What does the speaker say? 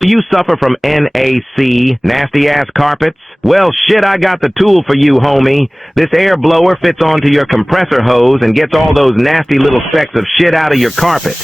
Do you suffer from NAC, nasty ass carpets? Well, shit, I got the tool for you, homie. This air blower fits onto your compressor hose and gets all those nasty little specks of shit out of your carpet.